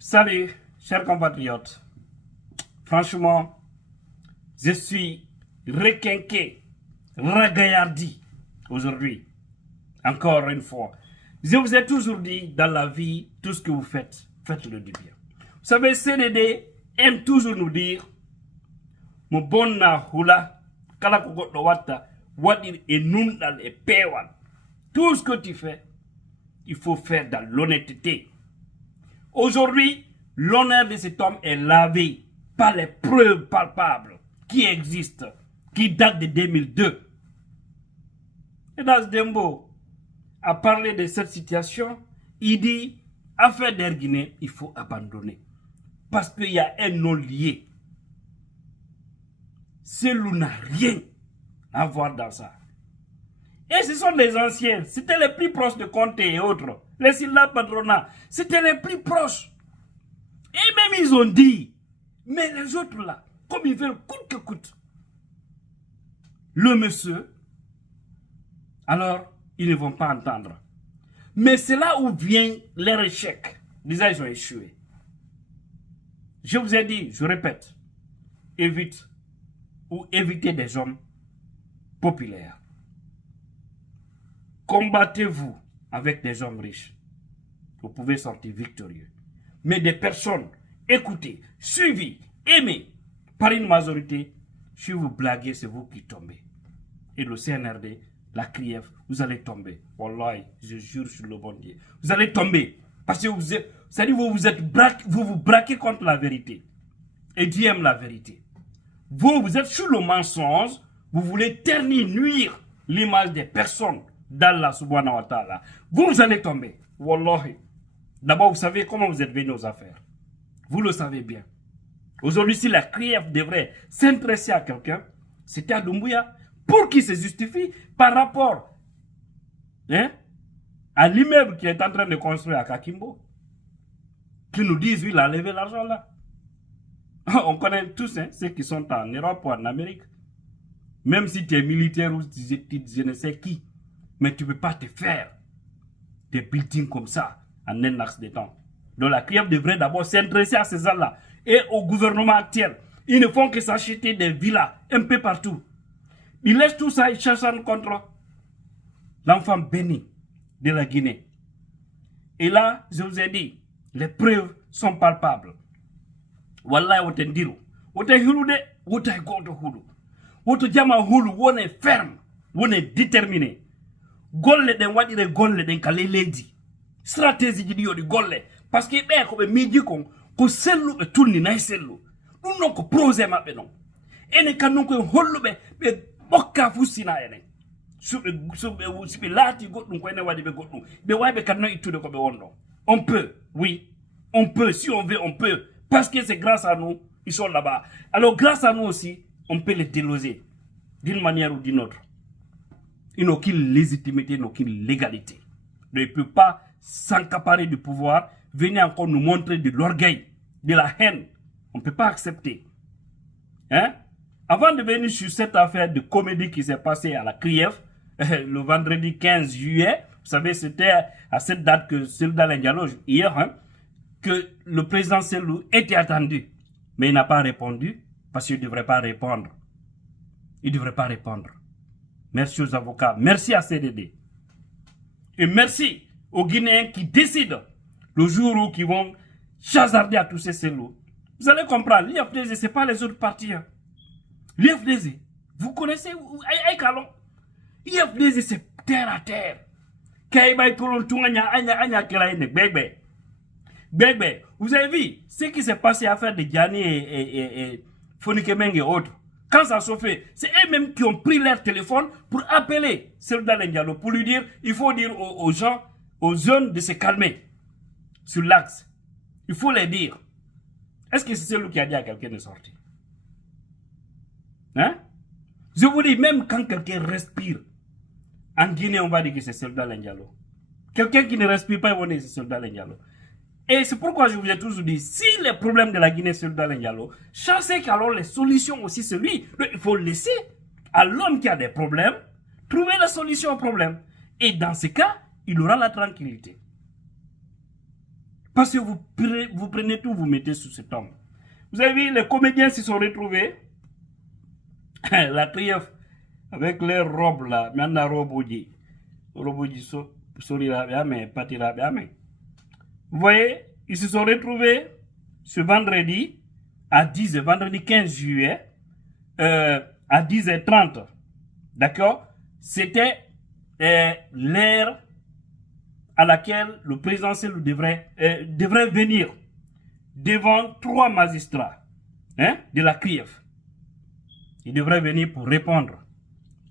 Salut, chers compatriotes. Franchement, je suis requinqué, ragaillardi aujourd'hui. Encore une fois. Je vous ai toujours dit dans la vie, tout ce que vous faites, faites-le du bien. Vous savez, CDD aime toujours nous dire mon bon na hula, kala ko goddo watta, wadir et nundal et pewal. Tout ce que tu fais, il faut faire dans l'honnêteté. Aujourd'hui, l'honneur de cet homme est lavé par les preuves palpables qui existent, qui datent de 2002. Et Das Dembo a parlé de cette situation. Il dit, affaire d'Air Guinée, il faut abandonner. Parce qu'il y a un non-lié. Celui n'a rien à voir dans ça. Et ce sont les anciens, c'était les plus proches de Conté et autres. Les Silla Padrona, c'était les plus proches. Et même ils ont dit, mais les autres là, comme ils veulent coûte que coûte, le monsieur, alors ils ne vont pas entendre. Mais c'est là où vient leur échec. Déjà, ils ont échoué. Je vous ai dit, je répète, évite ou évitez des hommes populaires. Combattez-vous avec des hommes riches. Vous pouvez sortir victorieux. Mais des personnes écoutées, suivies, aimées par une majorité, si vous blaguez, c'est vous qui tombez. Et le CNRD, la CRIEF, vous allez tomber. Wallahi, je jure sur le bon Dieu. Vous allez tomber. Parce que vous vous braquez contre la vérité. Et Dieu aime la vérité. Vous êtes sur le mensonge, vous voulez ternir, nuire l'image des personnes d'Allah subhanahu wa ta'ala. Vous allez tomber. Wallahi. D'abord, vous savez comment vous êtes venu aux affaires. Vous le savez bien. Aujourd'hui, si la CRIEF devrait s'intéresser à quelqu'un, c'était à Doumbouya, pour qu'il se justifie par rapport à l'immeuble qui est en train de construire à Kakimbo. Qui nous disent, oui, il a levé l'argent là. On connaît tous ceux qui sont en Europe ou en Amérique. Même si tu es militaire ou je ne sais qui. Mais tu ne peux pas te faire des buildings comme ça en un axe de temps. Donc la CRIEF devrait d'abord s'intéresser à ces gens-là. Et au gouvernement actuel, ils ne font que s'acheter des villas un peu partout. Ils laissent tout ça, ils cherchent contre l'enfant béni de la Guinée. Et là, je vous ai dit, les preuves sont palpables. Wallahi, vous te direz, vous te hulu de, vous te goto hulu. Vous te jama hulu, vous êtes ferme, vous êtes déterminé. Golle den wadire golle den kale lady stratégie di yodi golle parce que be ko be miji ko sellu be tulni nay sellu dum non ko projet mabbe non ene kan non ko hollube be bokka fusina ene sube lati goddum ko ene wadi be goddum be waybe kan non itude ko be wondo on peut, oui on peut, si on veut on peut, parce que c'est grâce à nous ils sont là-bas. Alors grâce à nous aussi on peut les déloger d'une manière ou d'une autre. Ils n'ont aucune légitimité, ils n'ont aucune légalité. Ils ne peuvent pas s'accaparer du pouvoir, venir encore nous montrer de l'orgueil, de la haine. On ne peut pas accepter. Avant de venir sur cette affaire de comédie qui s'est passée à la CRIEF, le vendredi 15 juillet, vous savez, c'était à cette date que Selda Lendialo, hier, que le président Selou était attendu. Mais il n'a pas répondu parce qu'il ne devrait pas répondre. Il ne devrait pas répondre. Merci aux avocats, merci à CDD. Et merci aux Guinéens qui décident le jour où ils vont chazarder à tous ces cellos. Vous allez comprendre, l'IFDZ, ce n'est pas les autres partis. L'IFDZ, vous connaissez, l'IFDZ, c'est terre à terre. Vous avez vu ce qui s'est passé à faire de Gianni et Fonikemeng et autres. Quand ça se fait, c'est eux-mêmes qui ont pris leur téléphone pour appeler Selda Lendialo, pour lui dire, il faut dire aux gens, aux jeunes de se calmer sur l'axe. Il faut les dire. Est-ce que c'est celui qui a dit à quelqu'un de sortir? Je vous dis, même quand quelqu'un respire, en Guinée, on va dire que c'est Selda Lendialo. Quelqu'un qui ne respire pas, on va dire que c'est Selda Lendialo. Et c'est pourquoi je vous ai toujours dit, si les problèmes de la Guinée sont dans l'Indialo, chassez qu'alors les solutions aussi c'est lui. Il faut laisser à l'homme qui a des problèmes, trouver la solution au problème. Et dans ce cas, il aura la tranquillité. Parce que vous prenez tout, vous mettez sous cet homme. Vous avez vu, les comédiens se sont retrouvés. La triomphe, avec leurs robes là, maintenant roboji. Roboji sorira mais partira mais. Vous voyez, ils se sont retrouvés ce vendredi à 10h, vendredi 15 juillet, à 10h30. D'accord? C'était l'heure à laquelle le présidentiel devrait venir devant 3 magistrats de la CRIEF. Il devrait venir pour répondre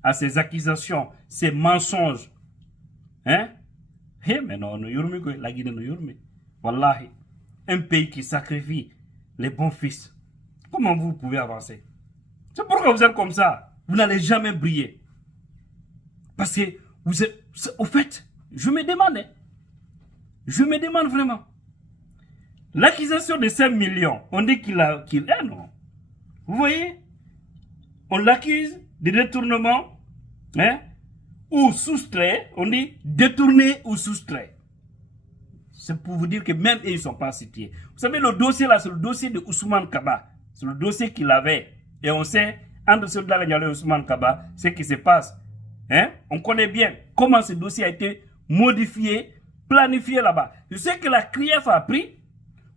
à ces accusations, ces mensonges. Mais non, la Guinée no yurmi. Wallahi, un pays qui sacrifie les bons fils. Comment vous pouvez avancer? C'est pourquoi vous êtes comme ça. Vous n'allez jamais briller. Parce que vous êtes... Au fait, je me demande. Je me demande vraiment. L'accusation de 5 millions, on dit qu'il est non. Vous voyez? On l'accuse de détournement, ou soustrait. On dit détourné ou soustrait. C'est pour vous dire que même eux, ils ne sont pas cités. Vous savez, le dossier là, c'est le dossier de Ousmane Kaba. C'est le dossier qu'il avait. Et on sait, entre Soldats et Ousmane Kaba, ce qui se passe. On connaît bien comment ce dossier a été modifié, planifié là-bas. Je sais que la CRIEF a pris,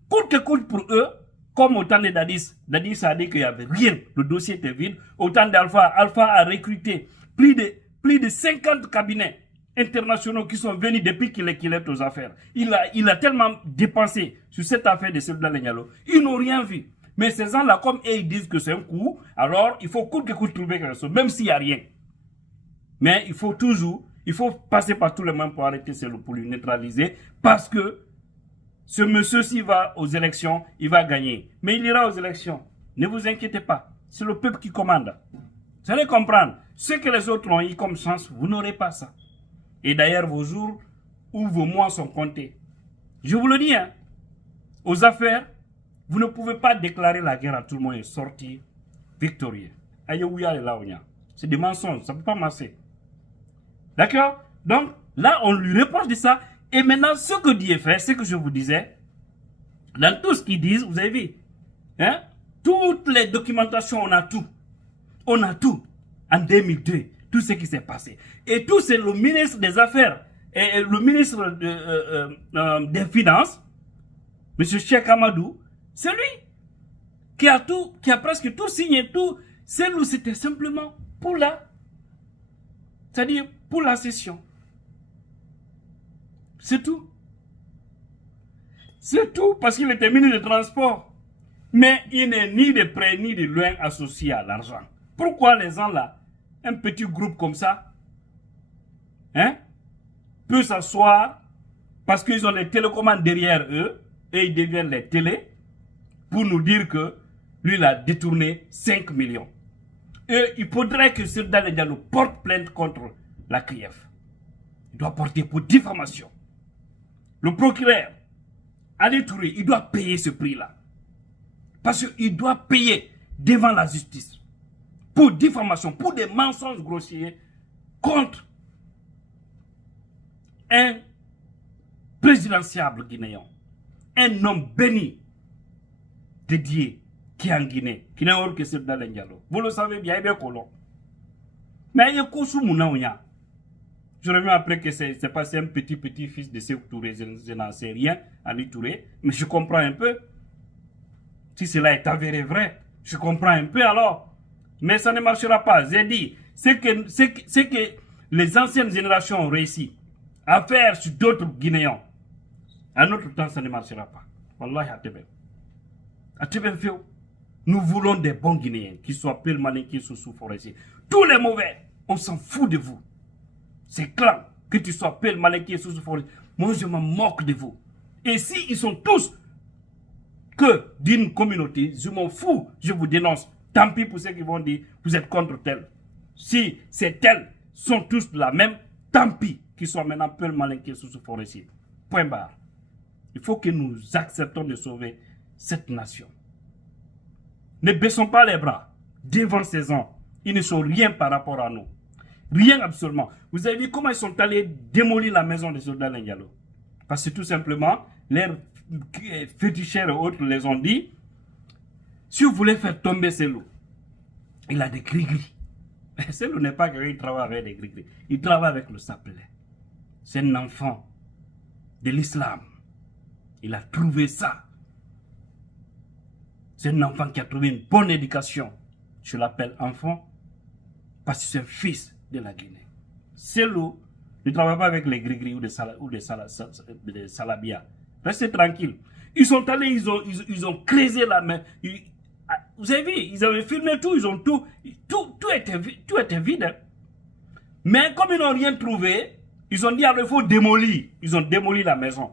coûte que coûte pour eux, comme au temps de Dadis. Dadis a dit qu'il n'y avait rien, le dossier était vide. Au temps d'Alpha, Alpha a recruté plus de 50 cabinets internationaux qui sont venus depuis qu'il est aux affaires. Il a tellement dépensé sur cette affaire de Soldats Legnalo. Ils n'ont rien vu. Mais ces gens-là, comme ils disent que c'est un coup, alors il faut coûte que coûte trouver quelque chose, même s'il n'y a rien. Mais il faut passer par tous les moyens pour arrêter pour lui neutraliser, parce que ce monsieur-ci va aux élections, il va gagner. Mais il ira aux élections. Ne vous inquiétez pas. C'est le peuple qui commande. Vous allez comprendre. Ce que les autres ont eu comme chance, vous n'aurez pas ça. Et d'ailleurs, vos jours ou vos mois sont comptés. Je vous le dis, aux affaires, vous ne pouvez pas déclarer la guerre à tout le monde et sortir victorieux. C'est des mensonges, ça ne peut pas marcher. D'accord? Donc, là, on lui reproche de ça. Et maintenant, ce que Dieu fait, c'est que je vous disais, dans tout ce qu'ils disent, vous avez vu, toutes les documentations, on a tout. On a tout. En 2002, tout ce qui s'est passé. Et tout, c'est le ministre des Affaires et le ministre des Finances, M. Cheikh Amadou, c'est lui qui a presque tout signé, tout. C'était simplement pour c'est-à-dire pour la session. C'est tout. C'est tout parce qu'il était ministre des Transports. Mais il n'est ni de près ni de loin associé à l'argent. Pourquoi les gens là, un petit groupe comme ça, peut s'asseoir parce qu'ils ont les télécommandes derrière eux et ils deviennent les télés pour nous dire que lui il a détourné 5 millions. Et il faudrait que Soldats Diallo porte plainte contre la CRIEF. Il doit porter pour diffamation. Le procureur, Ali Touré, il doit payer ce prix-là. Parce qu'il doit payer devant la justice. Pour diffamation, pour des mensonges grossiers contre un présidentiable guinéen. Un homme béni, dédié, qui est en Guinée, qui n'est autre que Soldats Diallo. Vous le savez bien, il est colon. Mais il y a un j'aurais même appris que c'est passé un petit fils de Sékou Touré, je n'en sais rien, Ali Touré, mais je comprends un peu. Si cela est avéré vrai, je comprends un peu alors. Mais ça ne marchera pas. J'ai dit, c'est que les anciennes générations ont réussi à faire sur d'autres Guinéens. À notre temps, ça ne marchera pas. Wallahi, nous voulons des bons Guinéens, qui soient Pelmalinké, Soussou, Forestier. Tous les mauvais, on s'en fout de vous. C'est clair que tu sois Pelmalinké, Soussou, Forestier. Moi, je me moque de vous. Et si ils sont tous que d'une communauté, je m'en fous, je vous dénonce. Tant pis pour ceux qui vont dire, vous êtes contre tel. Si ces tels sont tous de la même, tant pis qu'ils soient maintenant Pelmalinké, Soussou, Forestier. Point barre. Il faut que nous acceptons de sauver cette nation. Ne baissons pas les bras devant ces gens. Ils ne sont rien par rapport à nous. Rien absolument. Vous avez vu comment ils sont allés démolir la maison des Soldats Diallo. Parce que tout simplement, féticheurs et autres les ont dit, si vous voulez faire tomber Cellou, il a des gris-gris. Cellou n'est pas quelqu'un qui travaille avec des gris-gris. Il travaille avec le sapelet. C'est un enfant de l'islam. Il a trouvé ça. C'est un enfant qui a trouvé une bonne éducation. Je l'appelle enfant parce que c'est un fils de la Guinée. Cellou ne travaille pas avec les gris-gris ou des salabia. Restez tranquille. Ils sont allés, ils ont creusé la main. Vous avez vu, ils avaient filmé tout, ils ont tout était vide. Hein. Mais comme ils n'ont rien trouvé, ils ont dit alors il faut démolir. Ils ont démoli la maison.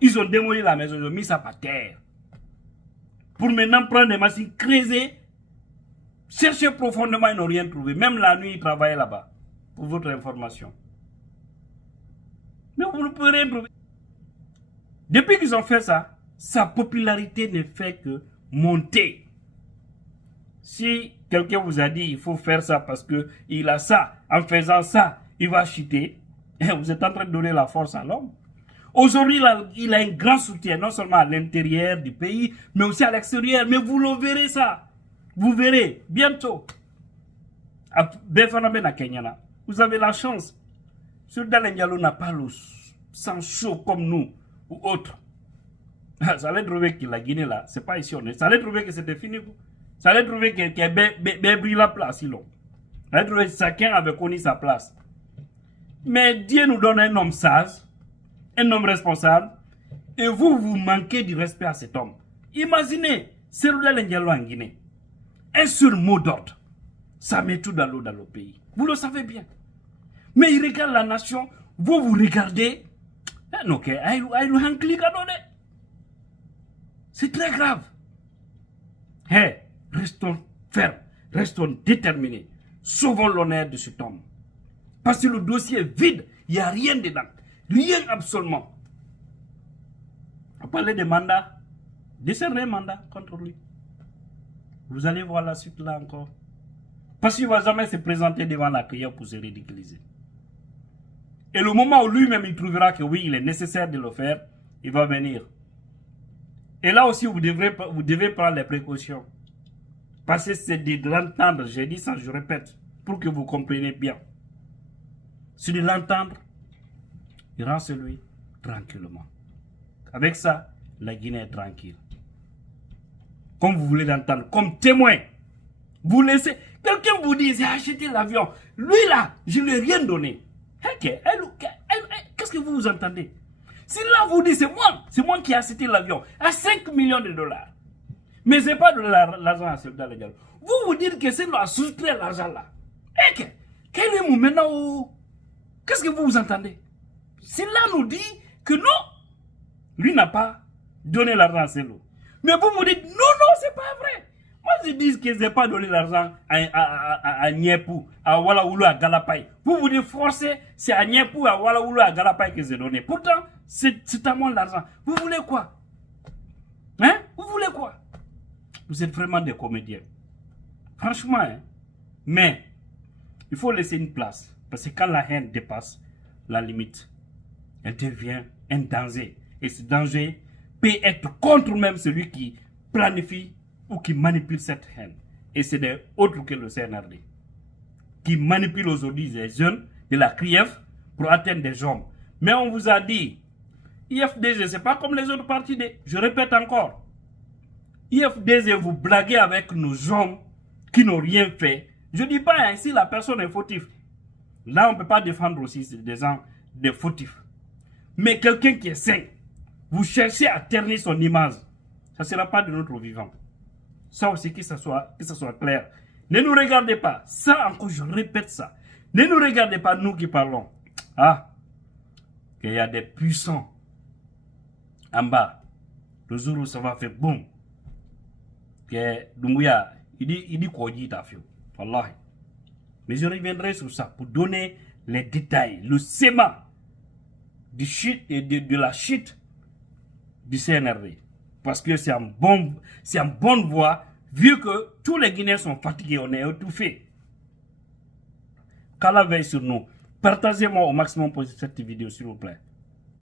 Ils ont démoli la maison, ils ont mis ça par terre. Pour maintenant prendre des machines, creuser, chercher profondément, ils n'ont rien trouvé. Même la nuit, ils travaillaient là-bas. Pour votre information. Mais vous ne pouvez rien trouver. Depuis qu'ils ont fait ça, sa popularité ne fait que monter. Si quelqu'un vous a dit il faut faire ça parce qu'il a ça, en faisant ça, il va chuter, vous êtes en train de donner la force à l'homme. Aujourd'hui, il a un grand soutien, non seulement à l'intérieur du pays, mais aussi à l'extérieur. Mais vous le verrez ça. Vous verrez bientôt. À Befanabena Kenyana, vous avez la chance. Ce Dalengalo n'a pas le sang chaud comme nous ou autres. Ça allait trouver que la Guinée là, c'est pas ici on est. Ça allait trouver que c'était fini. Ça allait trouver qu'il y a pris la place. Ça allait trouver que chacun avait connu sa place. Mais Dieu nous donne un homme sage, un homme responsable, et vous manquez du respect à cet homme. Imaginez, Cellou Dalein en Guinée. Un seul mot d'ordre, ça met tout dans l'eau dans le pays. Vous le savez bien. Mais il regarde la nation, vous regardez, c'est très grave. Hey, restons fermes, restons déterminés. Sauvons l'honneur de cet homme. Parce que le dossier est vide, il n'y a rien dedans. Rien absolument. On parlait des mandats, décerner un mandat contre lui. Vous allez voir la suite là encore. Parce qu'il ne va jamais se présenter devant la prière pour se ridiculiser. Et le moment où lui-même il trouvera que oui, il est nécessaire de le faire, il va venir. Et là aussi, vous devez prendre les précautions. Parce que c'est de l'entendre, j'ai dit ça, je répète, pour que vous compreniez bien. C'est de l'entendre, il rend celui tranquillement. Avec ça, la Guinée est tranquille. Comme vous voulez l'entendre, comme témoin. Vous laissez, quelqu'un vous dit, j'ai acheté l'avion. Lui là, je ne lui ai rien donné. Qu'est-ce que vous entendez? Si là vous dites, c'est moi qui ai acheté l'avion à 5 millions de dollars. Mais ce n'est pas de l'argent à Cellou Dalein Diallo. Vous dites que c'est nous a soustrait l'argent là. Quel est mon maintenant? Qu'est-ce que vous entendez? Si là nous dit que non, lui n'a pas donné l'argent à Cellou. Mais vous dites, non, c'est pas vrai. Moi, je dis que je n'ai pas donné l'argent à Niepou, à Walaoulou, à Galapay. Vous dites forcé, c'est à Niepou, à Walaoulou, à Galapay que j'ai donné. Pourtant, c'est à moi l'argent. Vous voulez quoi? Hein? Vous voulez quoi? Vous êtes vraiment des comédiens. Franchement, hein? Mais, il faut laisser une place. Parce que quand la haine dépasse la limite, elle devient un danger. Et ce danger peut être contre même celui qui planifie ou qui manipule cette haine. Et c'est des autres que le CNRD. Qui manipule aujourd'hui les jeunes de la CRIEF pour atteindre des hommes. Mais on vous a dit, IFDG, c'est pas comme les autres partis. Je répète encore. IFDG, vous blaguez avec nos hommes qui n'ont rien fait. Je dis pas, hein, si la personne est fautive. Là, on ne peut pas défendre aussi des gens, des fautifs. Mais quelqu'un qui est sain, vous cherchez à ternir son image. Ça ne sera pas de notre vivant. Ça aussi, que ça soit clair. Ne nous regardez pas. Ça encore, je répète ça. Ne nous regardez pas, nous qui parlons. Ah, qu'il y a des puissants en bas. Le jour où ça va faire boum. Que Doumbouya, il dit quoi dit ta fille. Wallahi. Mais je reviendrai sur ça pour donner les détails, le schéma de la chute du CNRD. Parce que c'est en bonne voie, vu que tous les Guinéens sont fatigués, on est étouffés. Qu'Allah veille sur nous. Partagez-moi au maximum pour cette vidéo, s'il vous plaît.